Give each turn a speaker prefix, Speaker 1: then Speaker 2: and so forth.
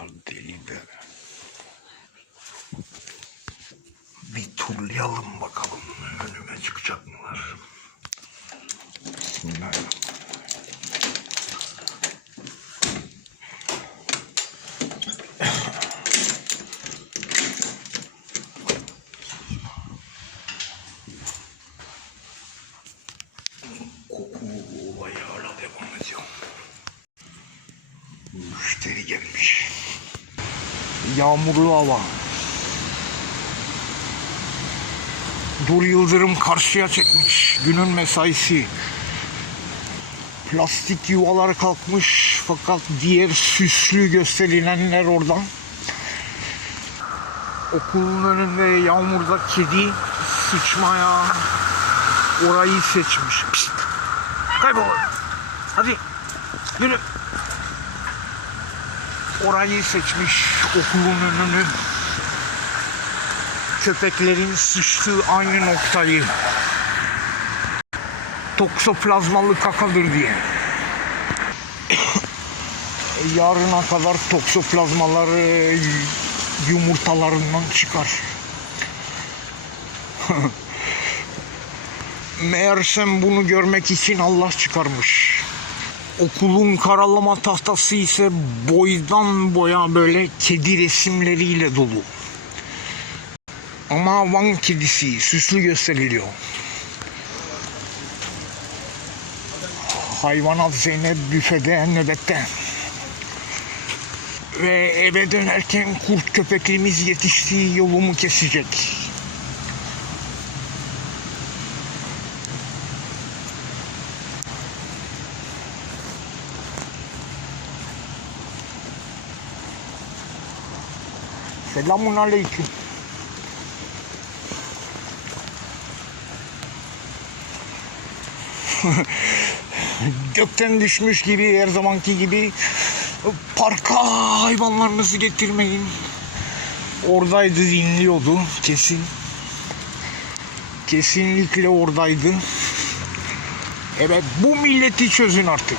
Speaker 1: Bunlar deli de. Bir turlayalım bakalım. Önüme çıkacak mılar? Bismillahirrahmanirrahim. Müşteri gelmiş. Yağmurlu hava. Dur Yıldırım karşıya çekmiş. Günün mesaisi. Plastik yuvalar kalkmış fakat diğer süslü gösterilenler oradan. Okulun önünde yağmurda kedi sıçmaya orayı seçmiş. Pişt. Kaybol. Hadi yürü. Orayı seçmiş okulun önünü. Köpeklerin sıçtığı aynı noktayı. Toksoplazmalı kakadır diye. Yarına kadar toksoplazmalar e, yumurtalarından çıkar. Meğersem bunu görmek için Allah çıkarmış. Okulun karalama tahtası ise boydan boya böyle kedi resimleriyle dolu. Ama Van kedisi süslü gösteriliyor. Hayvanat Zeynep büfede nöbette. Ve eve dönerken kurt köpeklimiz yetiştiği yolumu kesecek. Selamun aleyküm. Gökten düşmüş gibi her zamanki gibi parka hayvanlarınızı getirmeyin. Oradaydı dinliyordu kesin. Kesinlikle oradaydı. Evet bu milleti çözün artık.